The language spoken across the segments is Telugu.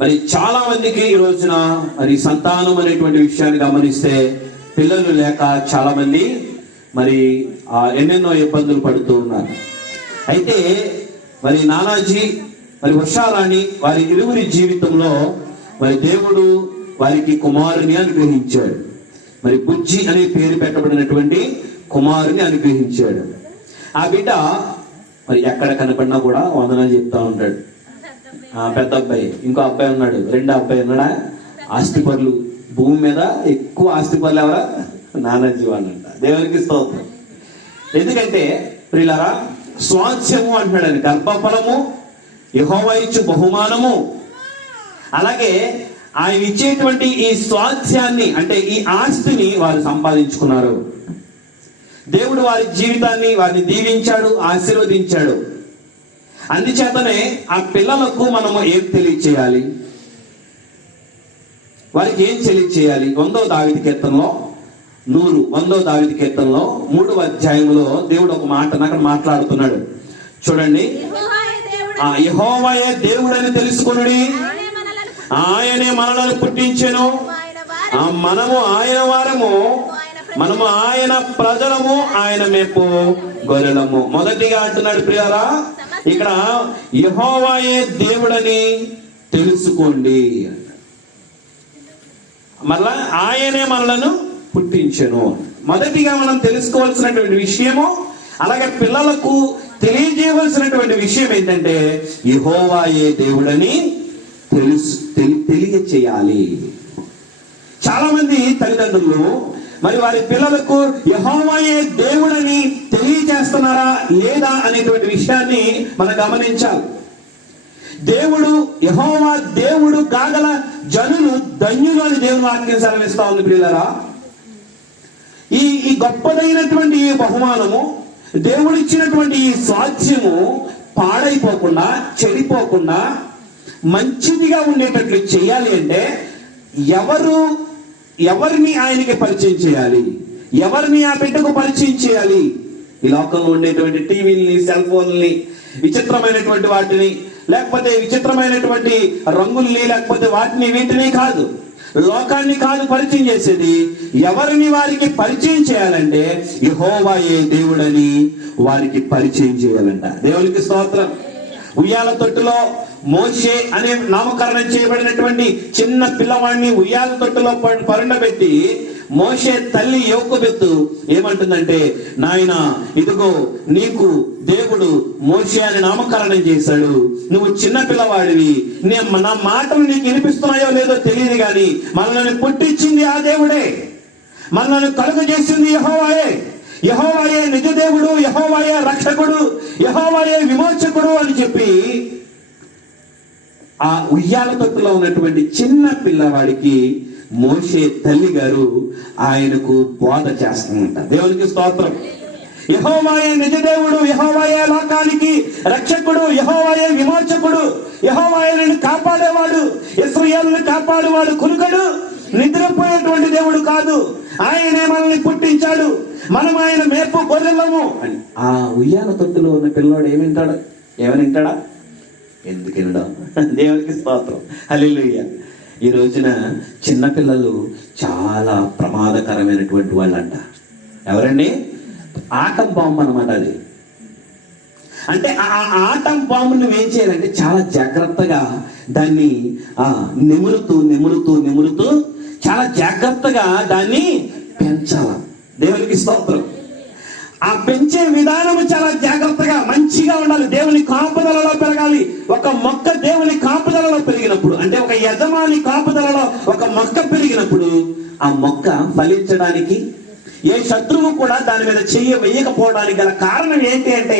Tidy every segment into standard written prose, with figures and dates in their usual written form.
మరి చాలా మందికి ఈ రోజున మరి సంతానం అనేటువంటి విషయాన్ని గమనిస్తే పిల్లలు లేక చాలా మంది మరి ఎన్నెన్నో ఇబ్బందులు పడుతూ ఉన్నారు. అయితే మరి నానాజీ మరి ఉషారాణి వారి ఇరువురి జీవితంలో మరి దేవుడు వారికి కుమారుని అనుగ్రహించాడు. మరి బుజ్జి అనే పేరు పెట్టబడినటువంటి కుమారుని అనుగ్రహించాడు. ఆ బిడ్డ మరి ఎక్కడ కనపడినా కూడా వందనాలు చెప్తా ఉంటాడు. పెద్ద అబ్బాయి, ఇంకో అబ్బాయి ఉన్నాడు, రెండో అబ్బాయి ఉన్నాడా, ఆస్తిపరులు. భూమి మీద ఎక్కువ ఆస్తిపరులు ఎవరా? నానాజీ వాళ్ళంట. దేవునికి స్తోత్రం. ఎందుకంటే ప్రియులారా, స్వాస్థ్యము అంటున్నాడు, గర్భఫలము, యెహోవా ఇచ్చు బహుమానము. అలాగే ఆయన ఇచ్చేటువంటి ఈ స్వాస్థ్యాన్ని అంటే ఈ ఆస్తిని వారు సంపాదించుకున్నారు. దేవుడు వారి జీవితాన్ని వారిని దీవించాడు, ఆశీర్వదించాడు. అందుచేతనే ఆ పిల్లలకు మనము ఏం తెలియచేయాలి, వారికి ఏం తెలియచేయాలి? 1వ దావీదు కీర్తనలో 100వ దావీదు కీర్తనలో 3వ అధ్యాయంలో దేవుడు ఒక మాట అక్కడ మాట్లాడుతున్నాడు. చూడండి, యెహోవాయే దేవుడని తెలుసుకొనుడి, ఆయనే మనలను పుట్టించెను, మనము ఆయన వారము, మనము ఆయన ప్రజలము, ఆయన మేపు గొర్రెలము. మొదటిగా అంటున్నాడు ప్రియారా, ఇక్కడ యెహోవాయే దేవుడని తెలుసుకోండి. మరలా ఆయనే మనలను పుట్టించెను. మొదటిగా మనం తెలుసుకోవాల్సినటువంటి విషయము, అలాగే పిల్లలకు తెలియజేయవలసినటువంటి విషయం ఏంటంటే యెహోవాయే దేవుడని తెలియచేయాలి. చాలా మంది తల్లిదండ్రులు మరి వారి పిల్లలకు యెహోవాయే దేవుడని తెలియజేస్తున్నారా లేదా అనేటువంటి విషయాన్ని మనం గమనించాలి. దేవుడు యెహోవా దేవుడు కాగల జనులు ధన్యులు అని దేవుని వాక్యం సెలవిస్తా ఉంది. ప్రియులారా, ఈ గొప్పదైనటువంటి ఈ బహుమానము, దేవుడిచ్చినటువంటి ఈ స్వాస్థ్యము పాడైపోకుండా, చెడిపోకుండా మంచిదిగా ఉండేటట్లు చేయాలి అంటే ఎవరిని ఆయనకి పరిచయం చేయాలి, ఎవరిని ఆ బిడ్డకు పరిచయం చేయాలి? ఈ లోకంలో ఉండేటువంటి టీవీల్ని, సెల్ ఫోన్ని, విచిత్రమైనటువంటి వాటిని, లేకపోతే విచిత్రమైనటువంటి రంగుల్ని, లేకపోతే వాటిని వీటిని కాదు, లోకాన్ని కాదు పరిచయం చేసేది. ఎవరిని వారికి పరిచయం చేయాలంటే యెహోవాయే దేవుడని వారికి పరిచయం చేయాలంట. దేవునికి స్తోత్రం. ఉయ్యాల తొట్టులో మోషే అనే నామకరణం చేయబడినటువంటి చిన్న పిల్లవాడిని ఉయ్యాల తొట్టులో పరుండబెట్టి మోషే తల్లి యోకోబెత్తు ఏమంటుందంటే, నాయనా ఇదిగో నీకు దేవుడు మోషే అని నామకరణం చేశాడు, నువ్వు చిన్న పిల్లవాడివి, నా మాటలు నీకు వినిపిస్తున్నాయో లేదో తెలియదు కానీ మనల్ని పుట్టించింది ఆ దేవుడే, మనల్ని కలుగ చేసింది యెహోవాయే, యెహోవాయే నిజ దేవుడు, యెహోవాయే రక్షకుడు, యెహోవాయే విమోచకుడు అని చెప్పి ఆ ఉయ్యాల తొట్టులో ఉన్నటువంటి చిన్న పిల్లవాడికి మోషే తల్లి గారు ఆయనకు బోధ చేస్తానంట. దేవునికి స్తోత్రం. యెహోవాయే నిజ దేవుడు, యెహోవాయే లోకానికి రక్షకుడు, యెహోవాయే విమోచకుడు, యెహోవాయే నిన్ను కాపాడేవాడు, ఇశ్రాయేలును కాపాడేవాడు, కునుకడు, నిద్రపోయేటువంటి దేవుడు కాదు, ఆయనే మనల్ని పుట్టించాడు, మనం ఆయన మేపు గొర్రెలము అని. ఆ ఉయ్యాల తొట్టులో ఉన్న పిల్లవాడు ఏమింటాడు? ఏమనింటాడా? ఎందుకు వినడం? దేవునికి స్తోత్రం. హల్లెలూయా. ఈ రోజున చిన్నపిల్లలు చాలా ప్రమాదకరమైనటువంటి వాళ్ళంట. ఎవరండి? ఆటం బాంబు అన్నమాట అది. అంటే ఆ ఆటం బాంబు నువ్వేం చేయాలంటే చాలా జాగ్రత్తగా దాన్ని నిమురుతూ చాలా జాగ్రత్తగా దాన్ని పెంచాల. దేవునికి స్తోత్రం. ఆ పెంచే విధానము చాలా జాగ్రత్తగా మంచిగా ఉండాలి. దేవుని కాపుదలలో పెరగాలి. ఒక మొక్క దేవుని కాపుదలలో పెరిగినప్పుడు, అంటే ఒక యజమాని కాపుదలలో ఒక మొక్క పెరిగినప్పుడు ఆ మొక్క ఫలించడానికి ఏ శత్రువు కూడా దాని మీద చెయ్యి వేయకపోవడానికి గల కారణం ఏంటి అంటే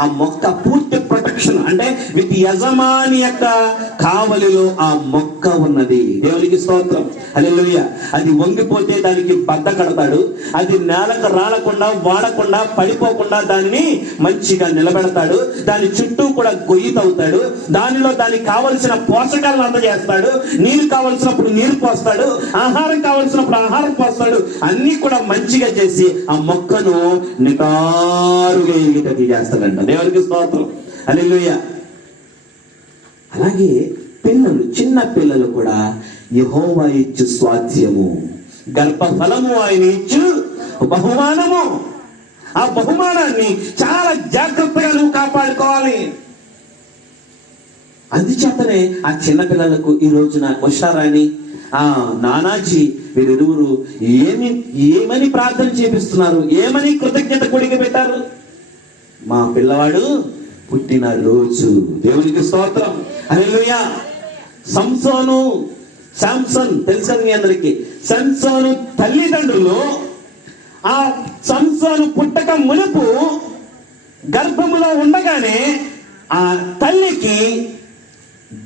ఆ మొక్క పూర్తి ప్రొటెక్షన్, అంటే విత్ యజమాని యొక్క కావలిలో ఆ మొక్క ఉన్నది. దేవునికి స్తోత్రం. హల్లెలూయా. అది వంగిపోతే దానికి బద్ద కడతాడు, అది నేలకు రాలకుండా, వాడకుండా, పడిపోకుండా దానిని మంచిగా నిలబెడతాడు, దాని చుట్టూ కూడా గొయ్యి తవ్వుతాడు, దానిలో దానికి కావలసిన పోషకాలను అందజేస్తాడు, నీరు కావలసినప్పుడు నీరు పోస్తాడు, ఆహారం కావలసినప్పుడు ఆహారం పోస్తాడు, అన్ని కూడా మంచిగా చేసి ఆ మొక్కను నిటారుగా ఎగిటట్టు చేస్తాడంట. దేవునికి స్తోత్రం. హల్లెలూయా. అలాగే పిల్లలు, చిన్న పిల్లలు కూడా యెహోవా ఇచ్చు స్వాస్థ్యము, గర్భఫలము ఆయన ఇచ్చు బహుమానము. ఆ బహుమానాన్ని చాలా జాగ్రత్తగా నువ్వు కాపాడుకోవాలి. అందుచేతనే ఆ చిన్న పిల్లలకు ఈ రోజున ఉషారాణి, నానాజీ వీరిరువురు ఏమని ప్రార్థన చేపిస్తున్నారు, ఏమని కృతజ్ఞత కొడిక పెట్టారు? మా పిల్లవాడు పుట్టిన రోజు. దేవునికి స్తోత్రం, హల్లెలూయా. శాంసన్ తెలుసు కదా మీ అందరికి. సంసోను తల్లిదండ్రులు ఆ సంసోను పుట్టక మునుపు గర్భములో ఉండగానే ఆ తల్లికి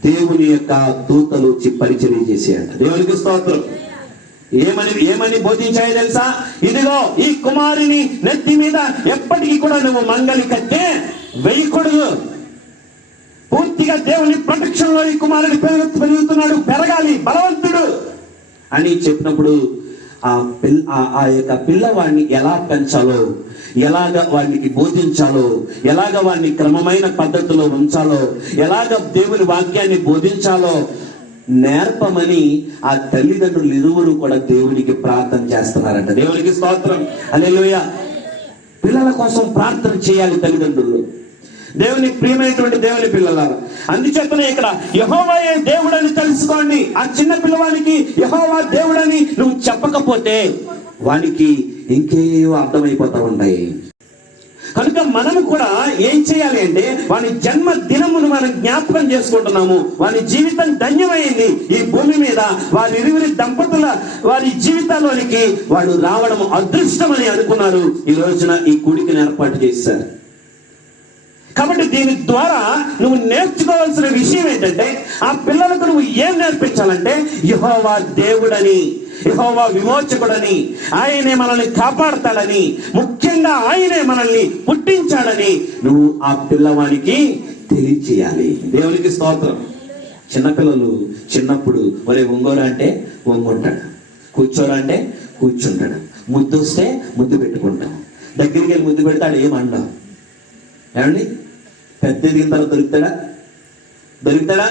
దేవుని యొక్క దూతలు వచ్చి పరిచర్య చేసేయండి. దేవునికి స్తోత్రం. ఏమని బోధించాయో తెలుసా? ఇదిగో ఈ కుమారుని నెత్తి మీద ఎప్పటికీ కూడా నువ్వు మంగలి కట్టే వేయకూడదు. పూర్తిగా దేవుని ప్రొటెక్షన్ లో ఈ కుమారుడు పెరుగుతున్నాడు, పెరగాలి, బలవంతుడు అని చెప్పినప్పుడు ఆ యొక్క పిల్లవాడిని ఎలా పెంచాలో, ఎలాగ వాడికి బోధించాలో, ఎలాగ వాడిని క్రమమైన పద్ధతిలో ఉంచాలో, ఎలాగ దేవుని వాక్యాన్ని బోధించాలో నేర్పమని ఆ తల్లిదండ్రులు ఇరువురు కూడా దేవునికి ప్రార్థన చేస్తున్నారంట. దేవునికి స్తోత్రం, హల్లెలూయా. పిల్లల కోసం ప్రార్థన చేయాలి తల్లిదండ్రులు. దేవుని ప్రియమైనటువంటి దేవుని పిల్లలారా, అందుచేతనే ఇక్కడ యెహోవాయే దేవుడని తెలుసుకోండి. ఆ చిన్న పిల్లవానికి యెహోవా దేవుడని నువ్వు చెప్పకపోతే వానికి ఇంకేవో అర్థమైపోతా ఉంటాయి. కనుక మనము కూడా ఏం చేయాలి అంటే వాని జన్మ దినమును మనం జ్ఞాపకం చేసుకుంటున్నాము. వాని జీవితం ధన్యమైంది. ఈ భూమి మీద వారిరువురి దంపతుల వారి జీవితాల్లోనికి వాడు రావడం అదృష్టమని అనుకున్నారు. ఈ రోజున ఈ కూడికను ఏర్పాటు చేశారు. కాబట్టి దీని ద్వారా నువ్వు నేర్చుకోవాల్సిన విషయం ఏంటంటే, ఆ పిల్లలకు నువ్వు ఏం నేర్పించాలంటే యెహోవా దేవుడని, యెహోవా విమోచకుడని, ఆయనే మనల్ని కాపాడతాడని, ముఖ్యంగా ఆయనే మనల్ని పుట్టించాడని నువ్వు ఆ పిల్లవానికి తెలియచేయాలి. దేవునికి స్తోత్రం. చిన్నపిల్లలు చిన్నప్పుడు ఒరే ఒంగోరా అంటే ఒంగుంటాడు, కూర్చోరా అంటే కూర్చుంటాడు, ముద్దు వస్తే ముద్దు పెట్టుకుంటాం, దగ్గరికి వెళ్ళి ముద్దు పెడతాడు, ఏమంటాం? ఏమండి, పెద్ద దిగిన తర్వాత దొరుకుతాడా?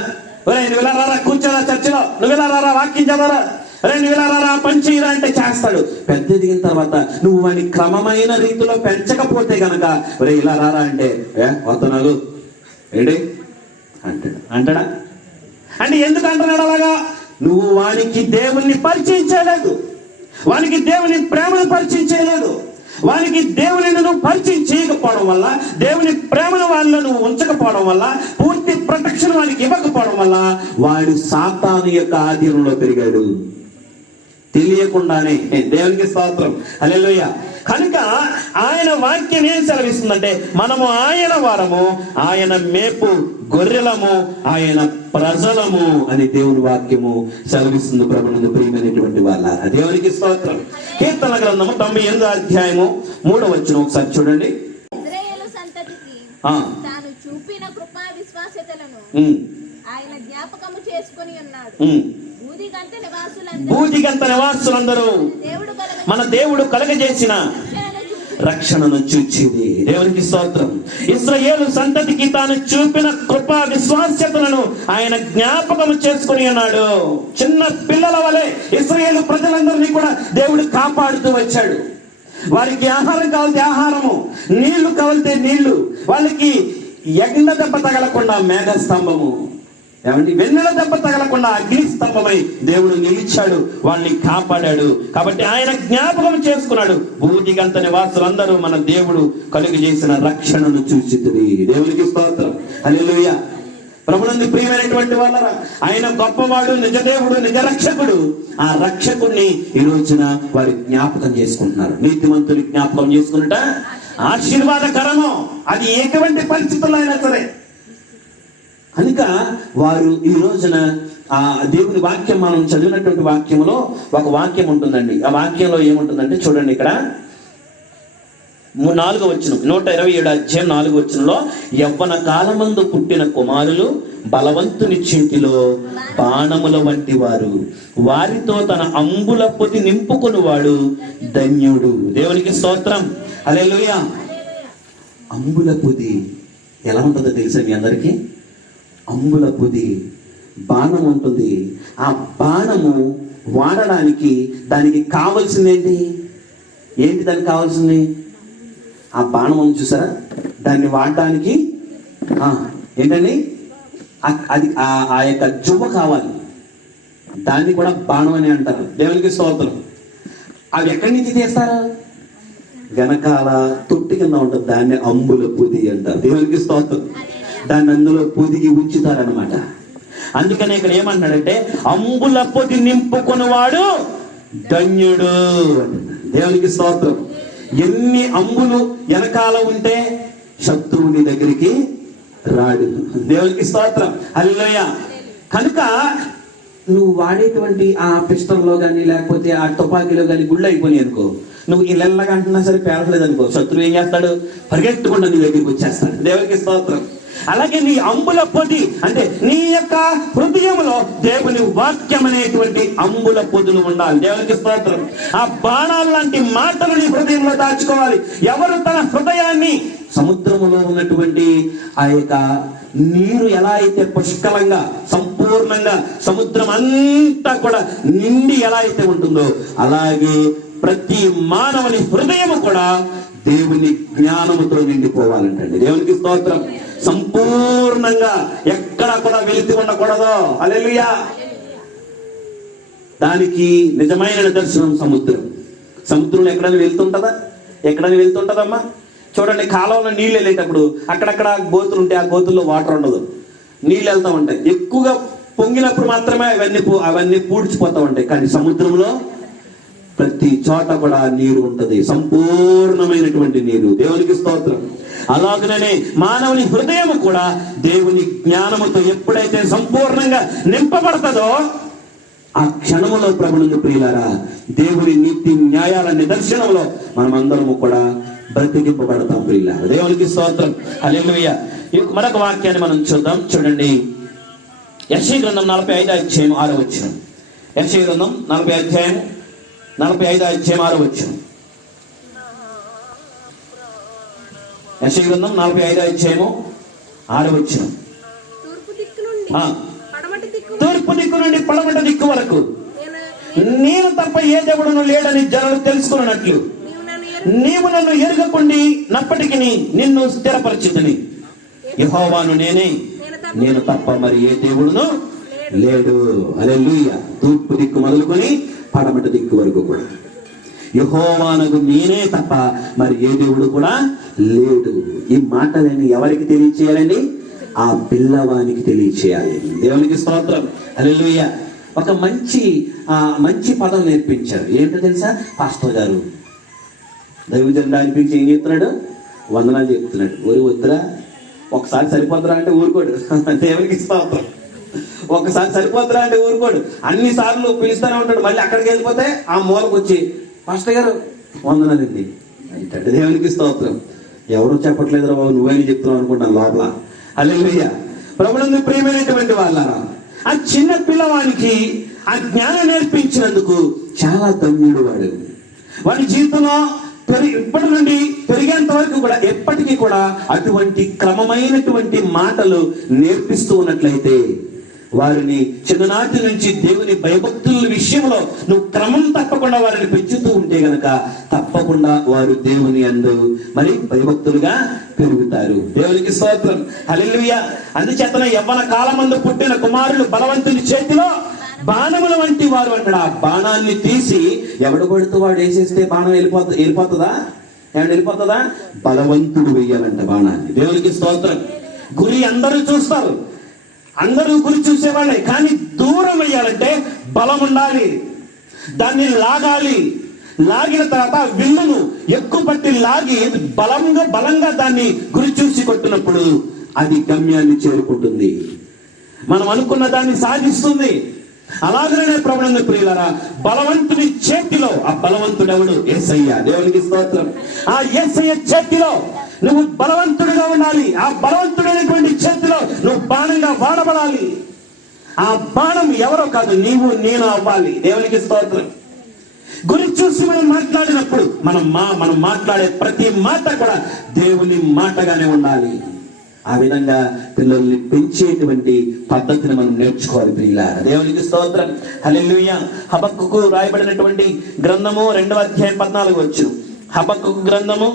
ఒరే నువ్వు ఇలా రారా కూర్చోరా చర్చిలో, నువ్వు ఇలా రారా వాక్యం చదవరా, అరే నువ్వు ఇలా రారా పని చేయరా అంటే చేస్తాడు. పెద్ద దిగిన తర్వాత నువ్వు వాడిని క్రమమైన రీతిలో పెంచకపోతే గనక ఒరే ఇలా రారా అంటే వస్తున్నాడు ఏంటి అంటాడా? అంటే ఎందుకు అంటున్నాడు అలాగా? నువ్వు వానికి దేవుణ్ణి పరిచయం చేయలేదు, వానికి దేవుని ప్రేమను పరిచయం చేయలేదు, వానికి దేవుని నువ్వు పరిచయం చేయకపోవడం వల్ల, దేవుని ప్రేమను వాళ్ళలో నువ్వు ఉంచకపోవడం వల్ల, పూర్తి ప్రొటెక్షన్ వానికి ఇవ్వకపోవడం వల్ల వాడు సాతాను యొక్క ఆధీనంలో పెరిగాడు తెలియకుండానే. దేవునికి స్తోత్రం, హల్లెలూయా. కనుక ఆయన వాక్యం ఏం సెలవిస్తుందంటే మనము ఆయన వారము, ఆయన మేపు గొర్రెలము, ఆయన ప్రజలము అని దేవుని వాక్యము సెలవిస్తుంది. ప్రభునందు ప్రియమైనటువంటి వాళ్ళ దేవునికి స్తోత్రం. కీర్తన గ్రంథము 98వ అధ్యాయము 3వ వచనం ఒకసారి చూడండి. ఇశ్రాయేలు సంతతికి తాను చూపిన కృపా విశ్వాస్యతలను ఆయన జ్ఞాపకము చేసుకొని ఉన్నాడు. భూదిగంత నివాసులందరూ మన దేవుడు కలగజేసిన రక్షణను చూచింది. దేవునికి స్తోత్రం. ఇశ్రాయేలు సంతతికి తాను చూపిన కృపా విశ్వాస్యతలను ఆయన జ్ఞాపకము చేసుకుని ఉన్నాడు. చిన్న పిల్లల వలె ఇశ్రాయేలు ప్రజలందరినీ కూడా దేవుడు కాపాడుతూ వచ్చాడు. వారికి ఆహారం కావాలితే ఆహారము, నీళ్లు కావాలితే నీళ్లు, వాళ్ళకి ఎండ దెబ్బ తగలకుండా మేఘ స్తంభము, ఏమంటే వెన్నెల దెబ్బ తగలకుండా అగ్ని స్తంభమై దేవుడు నిలిచాడు, వాళ్ళని కాపాడాడు. కాబట్టి ఆయన జ్ఞాపకం చేసుకున్నాడు. భూదిగంత నివాసులందరూ మన దేవుడు కలుగు చేసిన రక్షణను చూచితిరి. దేవునికి స్తోత్రం, హల్లెలూయా. ప్రభునందు ప్రియమైనటువంటి వాళ్ళరా, ఆయన గొప్పవాడు, నిజ దేవుడు, నిజ రక్షకుడు. ఆ రక్షకుడిని ఈ రోజున వారి జ్ఞాపకం చేసుకుంటున్నారు. నీతిమంతుని జ్ఞాపకం చేసుకున్నట ఆశీర్వాదకరము, అది ఎటువంటి పరిస్థితుల్లో అయినా సరే. కనుక వారు ఈ రోజున ఆ దేవుని వాక్యం, మనం చదివినటువంటి వాక్యంలో ఒక వాక్యం ఉంటుందండి. ఆ వాక్యంలో ఏముంటుందంటే చూడండి, ఇక్కడ 4వ వచనం, 127వ అధ్యాయం 4వ వచనంలో, యవ్వన కాలమందు పుట్టిన కుమారులు బలవంతుని చేతిలో బాణముల వంటి వారు, వారితో తన అంబుల పొది నింపుకుని వాడు ధన్యుడు. దేవునికి స్తోత్రం, హల్లెలూయా. అంబుల పొది ఎలా ఉంటుందో తెలుసా మీ అందరికీ? అంబుల పొది బాణం ఉంటుంది. ఆ బాణము వాడడానికి దానికి కావాల్సింది ఏంటి దానికి కావాల్సింది? ఆ బాణం ఉంది చూసారా, దాన్ని వాడడానికి ఏంటండి అది ఆ యొక్క జువ్వ కావాలి. దాన్ని కూడా బాణం అని అంటారు. దేవునికి స్తోత్రం. అవి ఎక్కడి నుంచి తీస్తారు? వెనకాల తొట్టి కింద ఉంటుంది, దాన్ని అంబుల పొది అంటారు. దేవునికి స్తోత్రం. దాన్ని అందులో పొదిగి ఉంచుతారనమాట. అందుకనే ఇక్కడ ఏమన్నాడంటే అంబుల పొది నింపుకున్నవాడు ధన్యుడు. దేవునికి స్తోత్రం. ఎన్ని అంబులు వెనకాల ఉంటే శత్రువుని దగ్గరికి రాడు. దేవునికి స్తోత్రం. హల్లెలూయా. కనుక నువ్వు వాడేటువంటి ఆ పిస్టల్లో కానీ లేకపోతే ఆ తుపాకీలో కానీ గుళ్ళు అయిపోయి అనుకో, నువ్వు ఇళ్ళగా అంటున్నా సరే పేరట్లేదు అనుకో, శత్రువు ఏం చేస్తాడు? పరిగెత్తకుండా నీ దగ్గరికి వచ్చేస్తాడు. దేవునికి స్తోత్రం. అలాగే నీ అంబుల పొది అంటే నీ యొక్క హృదయంలో దేవుని వాక్యం అనేటువంటి అంబుల పొదులు ఉండాలి. దేవునికి స్తోత్రం. ఆ బాణాలు లాంటి మాటలు నీ హృదయంలో దాచుకోవాలి. ఎవరు తన హృదయాన్ని సముద్రములో ఉన్నటువంటి ఆ యొక్క నీరు ఎలా అయితే పుష్కలంగా సంపూర్ణంగా సముద్రం అంతా కూడా నిండి ఎలా అయితే ఉంటుందో, అలాగే ప్రతి మానవుని హృదయము కూడా దేవుని జ్ఞానముతో నిండిపోవాలంటండి. దేవునికి స్తోత్రం. సంపూర్ణంగా ఎక్కడ కూడా వెలితి ఉండకూడదు. హల్లెలూయా. దానికి నిజమైన నిదర్శనం సముద్రం. సముద్రంలో ఎక్కడైనా వెళ్తుంటదా? ఎక్కడైనా వెళ్తుంటదమ్మా? చూడండి, కాలంలో నీళ్ళు వెళ్ళేటప్పుడు అక్కడక్కడ గోతులు ఉంటాయి. ఆ గోతుల్లో వాటర్ ఉండదు, నీళ్ళు వెళ్తూ ఉంటాయి. ఎక్కువగా పొంగినప్పుడు మాత్రమే అవన్నీ పూడ్చిపోతూ ఉంటాయి. కానీ సముద్రంలో ప్రతి చోట కూడా నీరు ఉంటది, సంపూర్ణమైనటువంటి నీరు. దేవునికి స్తోత్రం. అలాగనే మానవుని హృదయం కూడా దేవుని జ్ఞానముతో ఎప్పుడైతే సంపూర్ణంగా నింపబడతదో ఆ క్షణములో ప్రభునందు ప్రియులారా దేవుని నీతి న్యాయాల నిదర్శనంలో మనమందరము కూడా బ్రతికింపబడతాం ప్రియులారా. దేవునికి స్తోత్రం. హల్లెలూయా. మరొక వాక్యాన్ని మనం చూద్దాం. చూడండి, యెషయా గ్రంథం 45వ అధ్యాయం 6వ వచనం. యెషయా గ్రంథం 45వ అధ్యాయం 6వ వచనం. యెషయా గ్రంథం 45వ అధ్యాయము 6వ వచనం. తూర్పు దిక్కు నుండి పడమటి దిక్కు వరకు నేను తప్ప ఏ దేవుడును లేడని జనులు తెలుసుకున్నట్లు నీవు నన్ను ఎరుగకుండి నప్పటికి నిన్ను స్థిరపరిచితిని. యెహోవాను నేనే, నేను తప్ప మరి ఏ దేవుడును లేడు. హల్లెలూయా. తూర్పు దిక్కు మొదలుకొని పడమటి దిక్కు వరకు కూడా యెహోవానకు నేనే తప్ప మరి ఏ దేవుడు కూడా లేడు. ఈ మాటలని ఎవరికి తెలియచేయాలండి? ఆ పిల్లవానికి తెలియచేయాలి. దేవునికి స్తోత్రం. హల్లెలూయా. ఒక మంచి పదం నేర్పించారు. ఏంటో తెలుసా? పాస్టర్ గారు దైవజనుడు అనిపించి ఏం చెప్తున్నాడు? వందనాలు చెప్తున్నాడు. ఊరి వద్దురా, ఒకసారి సరిపోద్దురా అంటే ఊరుకోడు. దేవునికి స్తోత్రం. ఒకసారి సరిపోద్దురా అంటే ఊరుకోడు. అన్ని సార్లు పిలుస్తూనే ఉంటాడు. మళ్ళీ అక్కడికి వెళ్ళిపోతే ఆ మూలకు వచ్చి పాస్టర్ గారు వందనాలండి అంటాడు. దేవునికి స్తోత్రం. ఎవరు చెప్పట్లేదు బాబు, నువ్వేని చెప్తున్నావు అనుకుంటాను లోపల. హల్లెలూయా. ప్రభువునందు ప్రియమైనటువంటి వాళ్ళారా, ఆ చిన్న పిల్లవానికి ఆ జ్ఞానం నేర్పించినందుకు చాలా ధన్యుడు వాడు. వాడి జీవితంలో ఇప్పటి నుండి పెరిగేంత వరకు కూడా ఎప్పటికీ కూడా అటువంటి క్రమమైనటువంటి మాటలు నేర్పిస్తూ ఉన్నట్లయితే వారిని చిన్ననాటి నుంచి దేవుని భయభక్తుల విషయంలో నువ్వు క్రమం తప్పకుండా వారిని పెంచుతూ ఉంటే గనక తప్పకుండా వారు దేవుని యందు మరి భయభక్తులుగా పెరుగుతారు. దేవునికి స్తోత్రం. హల్లెలూయా. అందుచేతన యవ్వన కాలమందు పుట్టిన కుమారులు బలవంతుని చేతిలో బాణముల వంటి వారు అంటాడు. ఆ బాణాన్ని తీసి ఎవడు పడుతూ వాడు వేసేస్తే బాణం వెళ్ళిపోతుందా? ఏమన్నా వెళ్ళిపోతుందా? బలవంతుడు వెయ్యాలంట బాణాన్ని. దేవునికి స్తోత్రం. గురి అందరూ చూస్తారు, అందరూ గురి చూసేవాళ్ళే. కానీ దూరం వెయ్యాలంటే బలం ఉండాలి. దాన్ని లాగాలి. లాగిన తర్వాత విల్లును ఎక్కువ పట్టి లాగి బలంగా దాన్ని గురి చూసి కొట్టినప్పుడు అది గమ్యాన్ని చేరుకుంటుంది, మనం అనుకున్న దాన్ని సాధిస్తుంది. అలాగనే ప్రభువునందు ప్రియులారా, బలవంతుని చేతిలో, ఆ బలవంతుడు ఎవడు? యేసయ్య. దేవునికి స్తోత్రం. ఆ యేసయ్య చేతిలో నువ్వు బలవంతుడిగా ఉండాలి. ఆ బలవంతుడైనటువంటి చేతిలో నువ్వు బాణంగా వాడబడాలి. ఆ బాణం ఎవరో కాదు, నీవు నేను అవ్వాలి. దేవునికి స్తోత్రం. గురి చూసి మనం మాట్లాడినప్పుడు మనం మాట్లాడే ప్రతి మాట కూడా దేవుని మాటగానే ఉండాలి. ఆ విధంగా పిల్లల్ని పెంచేటువంటి పద్ధతిని మనం నేర్చుకోవాలి ప్రియులారా. దేవునికి స్తోత్రం. హల్లెలూయా. హబక్కూకు రాయబడినటువంటి గ్రంథము 2వ అధ్యాయం 14వ వచనం. హబక్కూకు గ్రంథము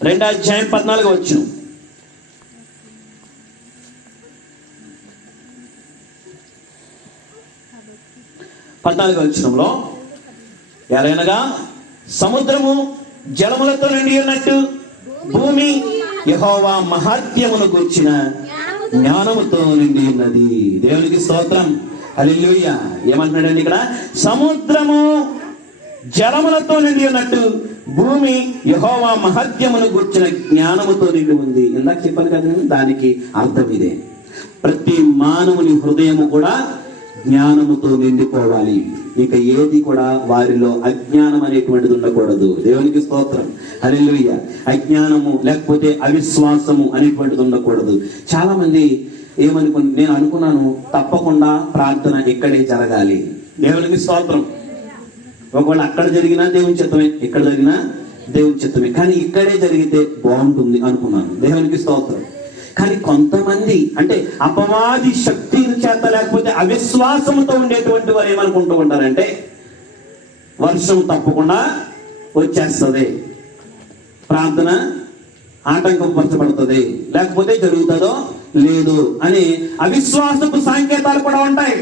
2వ అధ్యాయం 14వ వచనం. వచనంలో ఎలాగనగా సముద్రము జలములతో నిండి ఉన్నట్టు భూమి యెహోవా మహాత్మ్యమును గూర్చిన జ్ఞానముతో నిండి ఉన్నది. దేవునికి స్తోత్రం. హల్లెలూయా. ఏమంటున్నాడండి ఇక్కడ? సముద్రము జలములతో నిండి ఉన్నట్టు భూమి యెహోవా మహాత్మ్యమును గూర్చిన జ్ఞానముతో నిండి ఉంది. ఇందాక చెప్పాను కదా, దానికి అర్థం ఇదే. ప్రతి మానవుని హృదయము కూడా జ్ఞానముతో నిండిపోవాలి. ఇక ఏది కూడా వారిలో అజ్ఞానం అనేటువంటిది ఉండకూడదు. దేవునికి స్తోత్రం. హల్లెలూయా. అజ్ఞానము లేకపోతే అవిశ్వాసము అనేటువంటిది ఉండకూడదు. చాలా మంది నేను అనుకున్నాను తప్పకుండా ప్రార్థన ఇక్కడే జరగాలి. దేవునికి స్తోత్రం. ఒకవేళ అక్కడ జరిగినా దేవుని చిత్తమే, ఇక్కడ జరిగినా దేవుని చిత్తమే, కానీ ఇక్కడే జరిగితే బాగుంటుంది అనుకున్నాను. దేవునికి స్తోత్రం. కానీ కొంతమంది అంటే అపవాది శక్తి చేత లేకపోతే అవిశ్వాసంతో ఉండేటువంటి వారు ఏమనుకుంటూ ఉంటారంటే వర్షం తప్పకుండా వచ్చేస్తుంది, ప్రార్థన ఆటంకపరచబడుతుంది, లేకపోతే జరుగుతుందో లేదు అని అవిశ్వాసపు సంకేతాలు కూడా ఉంటాయి.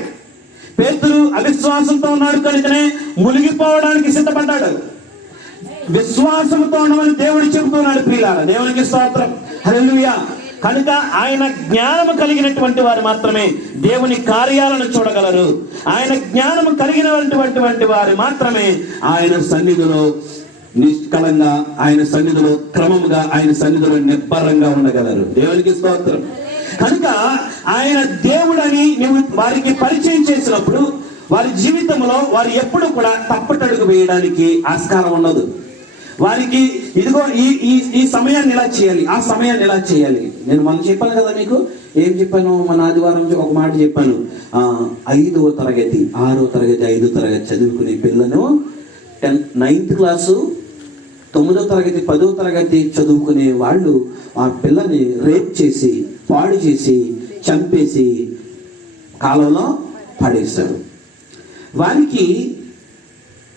పేతురు అవిశ్వాసంతో ఉన్నాడు కనుకనే మునిగిపోవడానికి సిద్ధపడ్డాడు. విశ్వాసంతో ఉండమని దేవుడు చెబుతున్నాడు ప్రియులారా. దేవునికి స్తోత్రం. హల్లెలూయా. కనుక ఆయన జ్ఞానము కలిగినటువంటి వారు మాత్రమే దేవుని కార్యాలను చూడగలరు. ఆయన జ్ఞానము కలిగినటువంటి వారు మాత్రమే ఆయన సన్నిధిలో నిష్కలంగా, ఆయన సన్నిధిలో క్రమముగా, ఆయన సన్నిధిలో నిబ్బరంగా ఉండగలరు. దేవునికి స్తోత్రం. కనుక ఆయన దేవుడని నువ్వు వారికి పరిచయం చేసినప్పుడు వారి జీవితంలో వారు ఎప్పుడు కూడా తప్పటడుగు వేయడానికి ఆస్కారం ఉండదు. వారికి ఇదిగో ఈ సమయాన్ని ఇలా చేయాలి, ఆ సమయాన్ని ఇలా చేయాలి. నేను మనం చెప్పాను కదా మీకు, ఏం చెప్పాను మన ఆదివారం ఒక మాట చెప్పాను. 5వ తరగతి 6వ తరగతి 5వ తరగతి చదువుకునే పిల్లను 9th క్లాసు 9వ తరగతి 10వ తరగతి చదువుకునే వాళ్ళు ఆ పిల్లని రేప్ చేసి పాడు చేసి చంపేసి కాలంలో పడేస్తారు. వారికి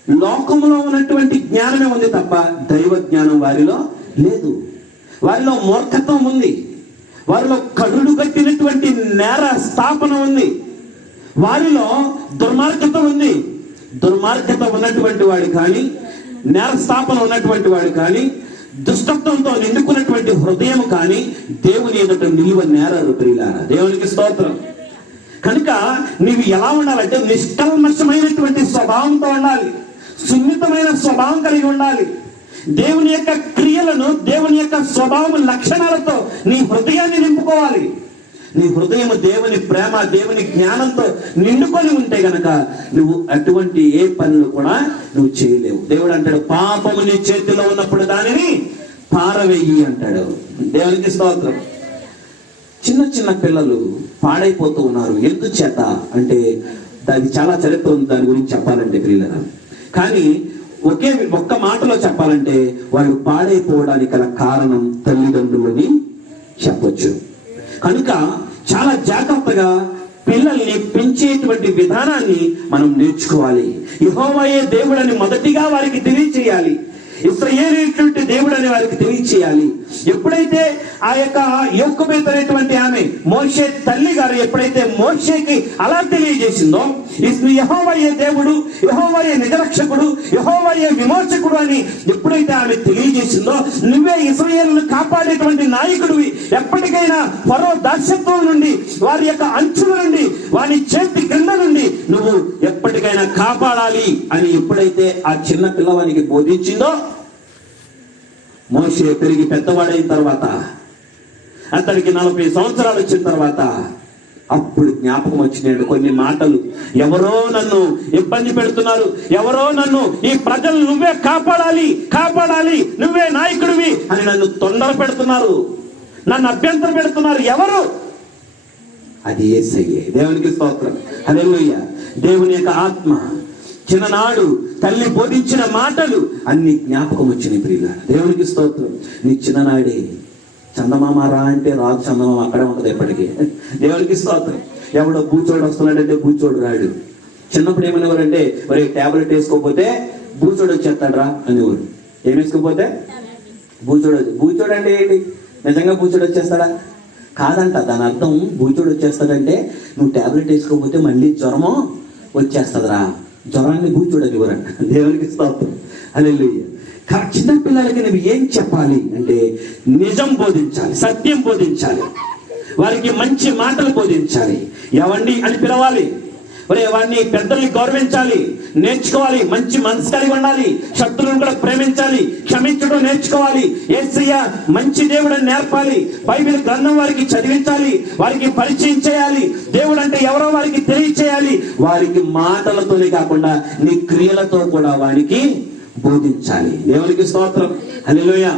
లోకంలో ఉన్నటువంటి జ్ఞానమే ఉంది తప్ప దైవ జ్ఞానం వారిలో లేదు. వారిలో మూర్ఖత్వం ఉంది, వారిలో కడులు కట్టినటువంటి నేర స్థాపన ఉంది, వారిలో దుర్మార్గత ఉంది. దుర్మార్గత ఉన్నటువంటి వాడు కానీ, నేర స్థాపన ఉన్నటువంటి వాడు కానీ, దుష్టత్వంతో నిండుకున్నటువంటి హృదయం కానీ దేవుని ఎదుట నిలువ నేరారు ప్రియులారా. దేవునికి స్తోత్రం. కనుక నీవు ఎలా ఉండాలంటే నిష్కల్మషమైనటువంటి స్వభావంతో ఉండాలి, సున్నితమైన స్వభావం కలిగి ఉండాలి. దేవుని యొక్క క్రియలను, దేవుని యొక్క స్వభావం లక్షణాలతో నీ హృదయాన్ని నింపుకోవాలి. నీ హృదయం దేవుని ప్రేమ, దేవుని జ్ఞానంతో నిండుకొని ఉంటే గనక నువ్వు అటువంటి ఏ పనులు కూడా నువ్వు చేయలేవు. దేవుడు అంటాడు, పాపము నీ చేతిలో ఉన్నప్పుడు దానిని పారవేయి అంటాడు. దేవునికి స్తోత్రం. చిన్న చిన్న పిల్లలు పాడైపోతూ ఉన్నారు. ఎందుచేత అంటే దానికి చాలా చరిత్ర ఉంది దాని గురించి చెప్పాలంటే ప్రియులరా. కానీ ఒక్క మాటలో చెప్పాలంటే వాళ్ళు పాడైపోవడానికి గల కారణం తల్లిదండ్రులని చెప్పొచ్చు. కనుక చాలా జాగ్రత్తగా పిల్లల్ని పెంచేటువంటి విధానాన్ని మనం నేర్చుకోవాలి. యెహోవాయే దేవుడని మొదటిగా వారికి తెలియచేయాలి. ఇశ్రాయేలీయుల దేవుడు అని వారికి తెలియచేయాలి. ఎప్పుడైతే ఆ యొక్క యోకోబేతు అనేటువంటి ఆమె మోషే తల్లి గారు ఎప్పుడైతే మోషేకి అలా తెలియజేసిందో, యెహోవాయే దేవుడు, యెహోవాయే నిజరక్షకుడు, యెహోవాయే విమోచకుడు అని ఎప్పుడైతే ఆమె తెలియజేసిందో, నువ్వే ఇశ్రాయేలును కాపాడేటువంటి నాయకుడివి, ఎప్పటికైనా ఫరో దాస్యత్వం నుండి, వారి యొక్క అంచుల నుండి, వారి చేతి క్రింద నుండి నువ్వు ఎప్పటికైనా కాపాడాలి అని ఎప్పుడైతే ఆ చిన్న పిల్లవానికి బోధించిందో, మోషే పెరిగి పెద్దవాడైన తర్వాత, అతడికి 40 సంవత్సరాలు వచ్చిన తర్వాత అప్పుడు జ్ఞాపకం వచ్చినాడు కొన్ని మాటలు. ఎవరో నన్ను ఇబ్బంది పెడుతున్నారు, ఎవరో నన్ను, ఈ ప్రజలు నువ్వే కాపాడాలి, నువ్వే నాయకుడివి అని నన్ను తొందర పెడుతున్నారు, నన్ను అభ్యంతర పెడుతున్నారు. ఎవరు? అది యేసయ్యే. దేవునికి స్తోత్రం. హల్లెలూయా. దేవుని యొక్క ఆత్మ చిన్ననాడు తల్లి బోధించిన మాటలు అన్ని జ్ఞాపకం వచ్చినాయి ప్రియులారా. దేవునికి స్తోత్రం. నీ చిన్ననాడే చందమామ రా అంటే రాదు, చందమామ అక్కడే ఉంటుంది ఎప్పటికీ. దేవునికి స్తోత్రం. ఎవడో బూచోడు వస్తున్నాడంటే బూచోడు రాడు. చిన్నప్పుడు ఏమనేవారంటే మరి టాబ్లెట్ వేసుకోకపోతే బూచోడు వచ్చేస్తాడు రా అనేవారు. ఏం వేసుకోకపోతే బూచోడు అంటే ఏంటి? నిజంగా బూచోడు వచ్చేస్తాడా? కాదంట. దాని అర్థం బూచోడు వచ్చేస్తాడంటే నువ్వు టాబ్లెట్ వేసుకోకపోతే మళ్ళీ జ్వరమో వచ్చేస్తుందిరా, జ్వరాన్ని బూచోడు అనేవారంట. దేవునికి స్తోత్రం. హల్లెలూయా. చిన్నపిల్లలకి నువ్వు ఏం చెప్పాలి అంటే నిజం బోధించాలి, సత్యం బోధించాలి, వారికి మంచి మాటలు బోధించాలి. ఎవండి అని పిలవాలి, వారిని పెద్దల్ని గౌరవించాలి, నేర్చుకోవాలి, మంచి మనసు కలిగి ఉండాలి, శత్రువులను కూడా ప్రేమించాలి, క్షమించడం నేర్చుకోవాలి, యేసయ్య మంచి దేవుడని నేర్పాలి, బైబిల్ గ్రంథం వారికి చదివించాలి, వారికి పరిచయం చేయాలి, దేవుడు అంటే ఎవరో వారికి తెలియచేయాలి. వారికి మాటలతోనే కాకుండా నీ క్రియలతో కూడా వారికి బోధించాలి. దేవునికి స్తోత్రం. హల్లెలూయా.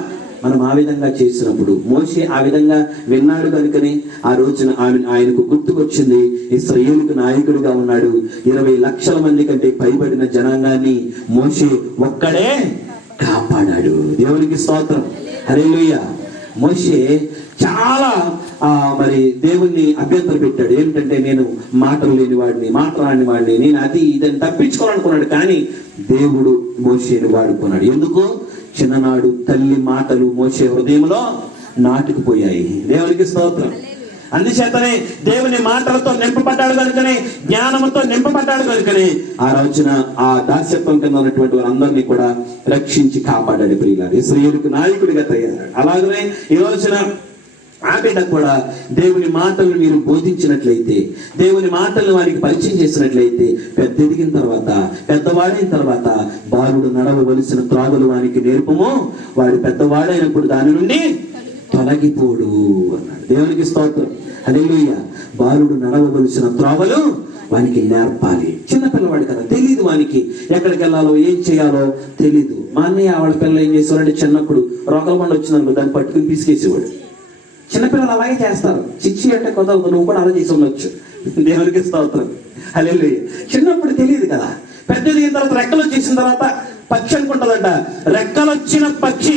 మనం ఆ విధంగా చేసినప్పుడు మోషే ఆ విధంగా విన్నాడు కనుకనే ఆ రోజున ఆయనకు గుర్తుకొచ్చింది. ఇశ్రాయేలుకు నాయకుడిగా ఉన్నాడు. 20 లక్షల మంది కంటే పైబడిన జనాంగాన్ని మోషే ఒక్కడే కాపాడాడు. దేవునికి స్తోత్రం. హల్లెలూయా. మోషే చాలా మరి దేవుణ్ణి అభ్యంతరం పెట్టాడు. ఏంటంటే నేను మాటలు లేని వాడిని, మాట్లాడిన వాడిని, నేను అది ఇదని తప్పించుకోవాలనుకున్నాడు. కానీ దేవుడు మోషేని వాడుకున్నాడు. ఎందుకు? చిన్ననాడు తల్లి మాటలు మోషే హృదయంలో నాటుకుపోయాయి. దేవునికి స్తోత్రం. అందుచేతనే దేవుని మాటలతో నింపబడ్డాడు కనుకనే, జ్ఞానంతో నింపబడ్డాడు కనుకనే ఆ రోజున ఆ దాస్యత్వం కింద ఉన్నటువంటి వారందరినీ కూడా రక్షించి కాపాడాడు. ప్రియులారా, ఇశ్రాయేలుకు నాయకుడిగా తయారు. అలాగనే ఈ రోజున ఆ బిడ్డ కూడా దేవుని మాటలు మీరు బోధించినట్లయితే, దేవుని మాటలు వారికి పరిచయం చేసినట్లయితే, పెద్ద ఎదిగిన తర్వాత, పెద్దవాడైన తర్వాత బాలుడు నడవవలసిన త్రాగులు వారికి నేర్పము, వాడు పెద్దవాడైనప్పుడు దాని నుండి తొలగిపోడు అన్నాడు. దేవునికి స్తోత్రం. హల్లెలూయా. బాలుడు నడవవలసిన త్రావలు వానికి నేర్పాలి. చిన్నపిల్లవాడు కదా, తెలియదు వానికి ఎక్కడికి వెళ్ళాలో ఏం చేయాలో తెలీదు. మా అన్నయ్య వాళ్ళ పిల్లలు ఏం చేసేవాడంటే చిన్నప్పుడు రోకల బండి వచ్చిందనుకో దాన్ని పట్టుకుని తీసుకేసేవాడు. చిన్నపిల్లలు అలాగే చేస్తారు. చిచ్చి అంటే కుదరదు, నువ్వు కూడా అలా చేసి ఉండొచ్చు. దేవునికి స్తోత్రం. హల్లెలూయా. చిన్నప్పుడు తెలియదు కదా. పెద్ద ఎదిగిన తర్వాత రెక్కలు వచ్చేసిన తర్వాత పక్షి అనుకుంటుందంట. రెక్కలు వచ్చిన పక్షి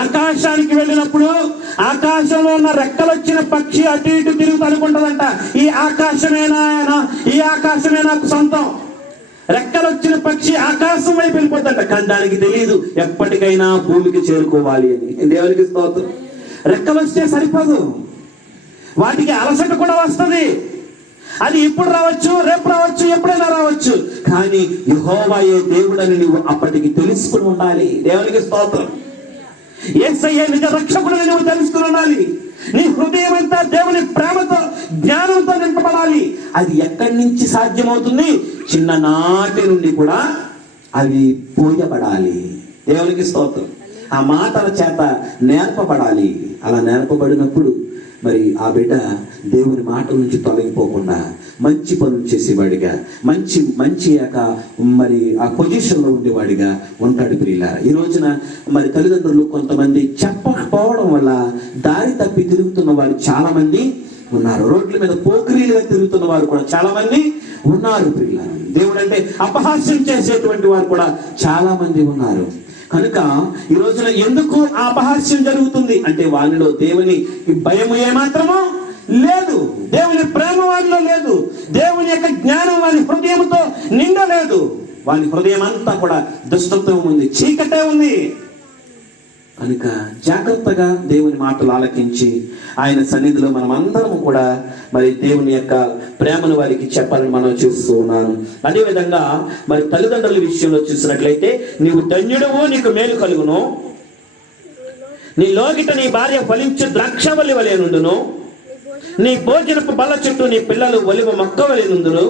ఆకాశానికి వెళ్ళినప్పుడు ఆకాశంలో ఉన్న రెక్కలు వచ్చిన పక్షి అటు ఇటు తిరుగుతూ అనుకుంటుందంట, ఈ ఆకాశమేనా, ఈ ఆకాశమే నాకు సొంతం. రెక్కలు వచ్చిన పక్షి ఆకాశం వైపు వెళ్ళిపోతుందంట. కానీ దానికి తెలియదు ఎప్పటికైనా భూమికి చేరుకోవాలి అని. దేవునికి స్తోత్రం. రెక్కలు వస్తే సరిపోదు, వాటికి అలసట కూడా వస్తుంది. అది ఇప్పుడు రావచ్చు, రేపు రావచ్చు, ఎప్పుడైనా రావచ్చు. కానీ యెహోవాయే దేవుడని నువ్వు అప్పటికి తెలుసుకుని ఉండాలి. దేవునికి స్తోత్రం. యేసయ్య నిజ రక్షకుడని నువ్వు తెలుసుకుని ఉండాలి. నీ హృదయం అంతా దేవుని ప్రేమతో, జ్ఞానంతో నింపబడాలి. అది ఎక్కడి నుంచి సాధ్యమవుతుంది? చిన్ననాటి నుండి కూడా అవి పోయబడాలి. దేవునికి స్తోత్రం. ఆ మాటల చేత నేర్పబడాలి. అలా నేర్పబడినప్పుడు మరి ఆ బిడ్డ దేవుని మాటల నుంచి తొలగిపోకుండా మంచి పనులు చేసేవాడిగా, మంచి మరి ఆ పొజిషన్లో ఉండేవాడిగా ఉంటాడు. ప్రియులారా, ఈ రోజున మరి తల్లిదండ్రులు కొంతమంది చెప్పకపోవడం వల్ల దారి తప్పి తిరుగుతున్న వారు చాలా మంది ఉన్నారు. రోడ్ల మీద పోకిరీలుగా తిరుగుతున్న వారు కూడా చాలా మంది ఉన్నారు. ప్రియులారా, దేవుడు అంటే అపహాస్యం చేసేటువంటి వారు కూడా చాలా మంది ఉన్నారు. కనుక ఈ రోజున ఎందుకు ఆ అపహాస్యం జరుగుతుంది అంటే వారిలో దేవుని భయం ఏమాత్రమో లేదు, దేవుని ప్రేమ వారిలో లేదు, దేవుని యొక్క జ్ఞానం వారి హృదయంతో నిండలేదు. వారి హృదయం అంతా కూడా దుష్టత్వం ఉంది, చీకటే ఉంది. కనుక జాగ్రత్తగా దేవుని మాటలు ఆలకించి ఆయన సన్నిధిలో మనం అందరం కూడా మరి దేవుని యొక్క ప్రేమను వారికి చెప్పాలని మనం చూస్తూ ఉన్నాను. అదేవిధంగా మరి తల్లిదండ్రుల విషయంలో చూసినట్లయితే, నీవు ధన్యుడవు, నీకు మేలు కలుగును, నీ లోగిట నీ భార్య ఫలించు ద్రాక్షవల్లి వలె నుండును, నీ భోజనపు బల్ల చుట్టూ నీ పిల్లలు ఒలివ మొక్క వలె నుండును,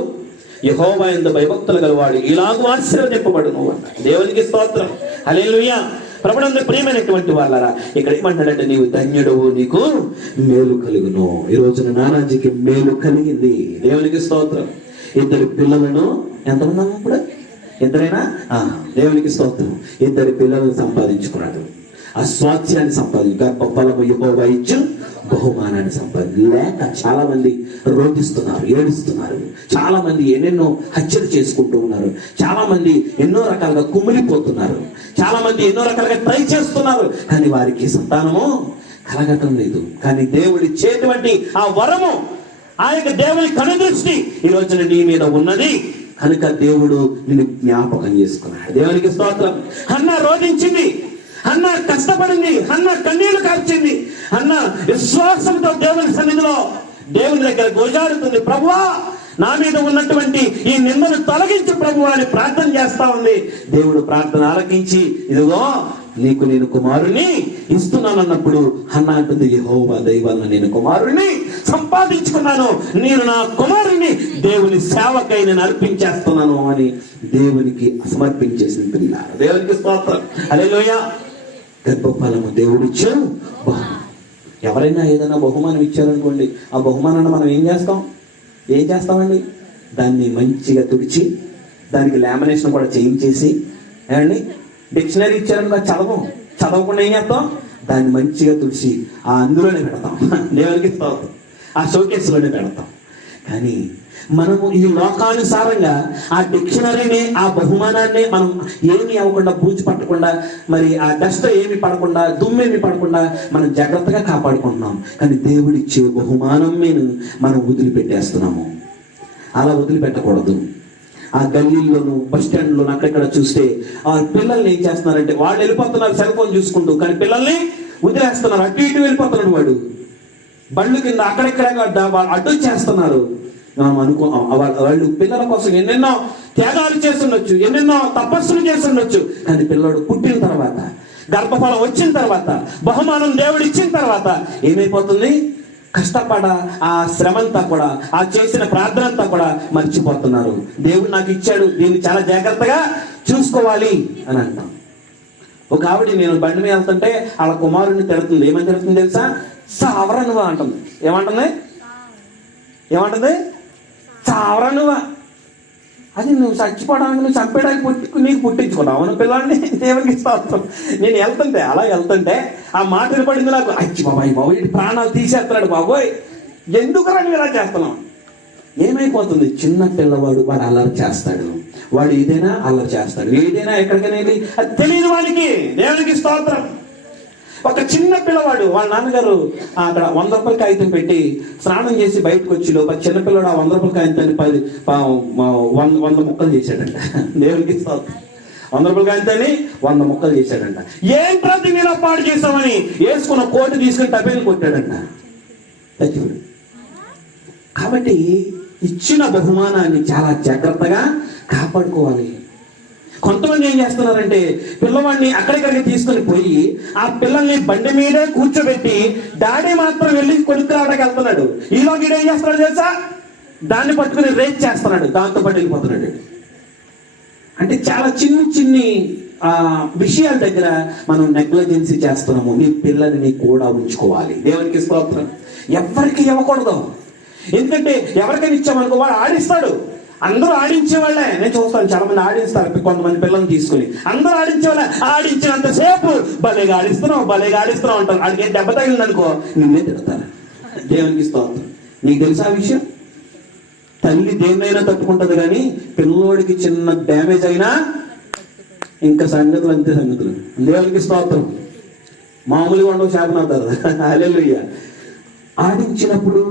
యెహోవా యందు భయభక్తులు గలవాడు ఇలాగూ ఆశీర్వదింపబడును. దేవునికి స్తోత్రం. హల్లెలూయా. ప్రభునందు ప్రియమైనటువంటి వాళ్ళరా, ఇక్కడ ఏమంటాడంటే నీవు ధన్యుడవు, నీకు మేలు కలుగును. ఈ రోజున నానాజీకి మేలు కలిగింది. దేవునికి స్తోత్రం. 2 పిల్లలను, ఎంతమంది ఇప్పుడు? 2 దేవునికి స్తోత్రం. 2 పిల్లలను సంపాదించుకున్నాడు. ఆ స్వాస్థ్యాన్ని గొప్పలము యెహోవా ఇచ్చు బహుమానాన్ని లేక చాలా మంది రోధిస్తున్నారు, ఏడుస్తున్నారు. చాలా మంది ఎన్నెన్నో హత్యలు చేసుకుంటూ ఉన్నారు. చాలా మంది ఎన్నో రకాలుగా కుమిలిపోతున్నారు. చాలా మంది ఎన్నో రకాలుగా ట్రై చేస్తున్నారు. కానీ వారికి సంతానము కలగటం లేదు. కానీ దేవుడి చేటువంటి ఆ వరము, ఆ యొక్క దేవుని కనుదృష్టి ఈ రోజున నీ మీద ఉన్నది కనుక దేవుడు నిన్ను జ్ఞాపకం చేసుకున్నాడు. దేవునికి స్తోత్రం. హన్నా రోధించింది, హన్నా కష్టపడింది, హన్నా కన్నీళ్లు కార్చింది. హన్నా విశ్వాసంతో దేవుని సన్నిధిలో దేవుని దగ్గర గోజాడుతుంది. ప్రభువా, నా మీద ఉన్నటువంటి ఈ నిందను తొలగించు ప్రభువా అని ప్రార్థన చేస్తా ఉంది. దేవుడు ప్రార్థన ఆలకించి, ఇదిగో నీకు నేను కుమారుని ఇస్తున్నానన్నప్పుడు హన్నా అంటుంది, యెహోవా దయవలన నేను కుమారుని సంపాదించుకున్నాను, నేను నా కుమారుని దేవుని సేవకై నేను అర్పించేస్తున్నాను అని దేవునికి సమర్పించేసిన పిల్లారు. దేవునికి స్తోత్రం. హల్లెలూయా. గర్భఫలము దేవుడిచ్చాడు. ఎవరైనా ఏదైనా బహుమానం ఇచ్చారనుకోండి, ఆ బహుమానాన్ని మనం ఏం చేస్తామండి? దాన్ని మంచిగా తుడిచి దానికి లామినేషన్ కూడా చేయించేసి, ఏమండి డిక్షనరీ ఇచ్చారనుకో చదవకుండా ఏం చేస్తాం? దాన్ని మంచిగా తుడిచి అందులోనే పెడతాం. దేవునికి స్తోత్రం. ఆ షోకేస్లోనే పెడతాం. కానీ మనము ఈ లోకానుసారంగా ఆ డిక్షనరీని, ఆ బహుమానాన్ని మనం ఏమి అవ్వకుండా, బూజు పట్టకుండా, మరి ఆ డస్ట్ ఏమి పడకుండా, దుమ్మేమి పడకుండా మనం జాగ్రత్తగా కాపాడుకుంటున్నాం. కానీ దేవుడిచ్చే బహుమానం మీద మనం వదిలిపెట్టేస్తున్నాము. అలా వదిలిపెట్టకూడదు. ఆ గల్లీల్లోను, బస్ స్టాండ్లోను అక్కడెక్కడ చూస్తే ఆ పిల్లల్ని ఏం చేస్తున్నారంటే, వాళ్ళు వెళ్ళిపోతున్నారు సెల్ ఫోన్ చూసుకుంటూ, కానీ పిల్లల్ని వదిలేస్తున్నారు. అటు ఇటు వెళ్ళిపోతున్నాడు వాడు. బళ్ళు కింద అక్కడెక్కడ వాళ్ళు అడ్డు చేస్తున్నారు. వాళ్ళు పిల్లల కోసం ఎన్నెన్నో త్యాగాలు చేస్తుండొచ్చు, ఎన్నెన్నో తపస్సులు చేస్తుండొచ్చు. కానీ పిల్లడు పుట్టిన తర్వాత, గర్భఫలం వచ్చిన తర్వాత, బహుమానం దేవుడు ఇచ్చిన తర్వాత ఏమైపోతుంది? కష్టపడ ఆ శ్రమంతా కూడా, ఆ చేసిన ప్రార్థన అంతా కూడా మర్చిపోతున్నారు. దేవుడు నాకు ఇచ్చాడు, దీన్ని చాలా జాగ్రత్తగా చూసుకోవాలి అని అంటాం. ఒక ఆవిడ, నేను బండి మీద వెళ్తుంటే వాళ్ళ కుమారుడిని తిడుతుంది. ఏమని తిడుతుంది తెలుసా? సావరా నువ్వా అంటుంది. ఏమంటుంది? చావరా నువ్వా? అది నువ్వు చచ్చిపోవడానికి, నువ్వు చంపేయడానికి నీకు పుట్టించుకున్నావు అవును పిల్లల్ని. దేవునికి స్తోత్రం. నేను అలా వెళ్తుంటే ఆ మాట వినపడింది నాకు. అచ్చి బాబాయ్ ప్రాణాలు తీసేస్తున్నాడు బాబోయ్, ఎందుకు నువ్వు ఇలా చేస్తున్నావు? ఏమైపోతుంది? చిన్న పిల్లవాడు, వాడు అల్లరి చేస్తాడు, వాడు ఏదైనా అల్లరి చేస్తాడు, ఏదైనా ఎక్కడికైనా వెళ్ళి అది తెలియదు వాడికి. దేవునికి స్తోత్రం. ఒక చిన్న పిల్లవాడు, వాళ్ళ నాన్నగారు అక్కడ 100 రూపాయల కాగితం పెట్టి స్నానం చేసి బయటకు వచ్చి లోపల చిన్నపిల్లడు ఆ 100 రూపాయల కాగితాన్ని 100 ముక్కలు చేశాడంట. దేవునికి 100 రూపాయల కాగితాన్ని 100 ముక్కలు చేశాడంట. ఏం ప్రతి మీద పాడు చేస్తామని వేసుకున్న కోటు తీసుకుని టపేలు కొట్టాడంట. కాబట్టి ఇచ్చిన బహుమానాన్ని చాలా జాగ్రత్తగా కాపాడుకోవాలి. కొంతమంది ఏం చేస్తున్నారంటే, పిల్లవాడిని అక్కడిక్కడికి తీసుకుని పోయి ఆ పిల్లల్ని బండి మీదే కూర్చోబెట్టి డాడీ మాత్రం వెళ్ళి కొడుకు రావడానికి వెళ్తున్నాడు. ఈలో వీడు ఏం చేస్తున్నాడు తెలుసా? దాన్ని పట్టుకుని రేట్ చేస్తున్నాడు, దాంతో పాటు వెళ్ళిపోతున్నాడు. అంటే చాలా చిన్ని విషయాల దగ్గర మనం నెగ్లిజెన్సీ చేస్తున్నాము. నీ పిల్లల్ని కూడా ఉంచుకోవాలి. దేవునికి స్తోత్రం. ఎవరికి ఇవ్వకూడదు. ఎందుకంటే ఎవరికైనా ఇచ్చామనుకో వాడు ఆడిస్తాడు. అందరూ ఆడించేవాళ్ళే. నేను చూస్తాను, చాలా మంది ఆడిస్తారు కొంతమంది పిల్లల్ని తీసుకుని. అందరూ ఆడించేవాళ్ళే. ఆడించినంతసేపు భలేగా ఆడిస్తున్నావు అంటారు. ఆడికి ఏం దెబ్బ తగిలిందనుకో నిన్నే తిడతారు. దేవునికి స్తోత్రం. నీకు తెలుసా ఆ విషయం? తల్లి దేన్నైనా తట్టుకుంటది, కానీ పిల్లోడికి చిన్న డ్యామేజ్ అయినా ఇంకా సంగతులు అంతే సంగతులు. దేవునికి స్తోత్రం. మామూలుగా ఉండవు, శాపనవుతారు. హల్లెలూయా. ఆడించినప్పుడు,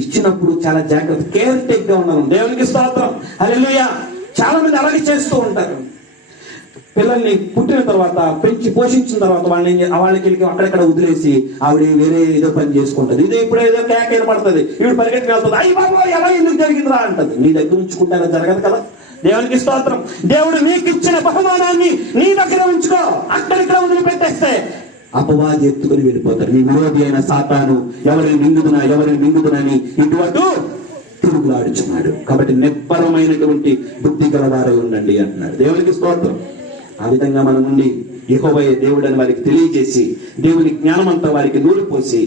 ఇచ్చినప్పుడు చాలా జాగ్రత్త, కేర్ టేక్ గా ఉన్నాను. దేవునికి స్తోత్రం. హల్లెలూయా. చాలా మంది అలాగే చేస్తూ ఉంటారు. పిల్లల్ని పుట్టిన తర్వాత పెంచి పోషించిన తర్వాత వాళ్ళకి అక్కడెక్కడ వదిలేసి ఆవిడ వేరే ఏదో పని చేసుకుంటది. ఇదే ఇప్పుడు ఏదో కేక్ ఏర్పడుతుంది, ఇప్పుడు పరిగెట్టుకు వెళ్తుంది. అయ్యి బాబా ఎలా ఎందుకు జరిగిందిరా అంటది. నీ దగ్గర ఉంచుకుంటే అలా జరగదు కదా. దేవునికి స్తోత్రం. దేవుడు నీకు ఇచ్చిన బహుమానాన్ని నీ దగ్గర ఉంచుకో. అక్కడిక్కడ వదిలిపెట్టేస్తే అపవాది ఎత్తుకుని వెళ్ళిపోతారు. నీ విరోధి అయిన సాతాను ఎవరిని మింగుదునని ఇటువంటి తిరుగులాడుచున్నాడు. కాబట్టి నిబ్బరమైనటువంటి బుద్ధి గలవారై ఉండండి అంటున్నాడు. దేవునికి స్తోత్రం. ఆ విధంగా మనం ఉండి యెహోవా దేవుడని వారికి తెలియజేసి, దేవుని జ్ఞానమంతా వారికి నూరిపోసి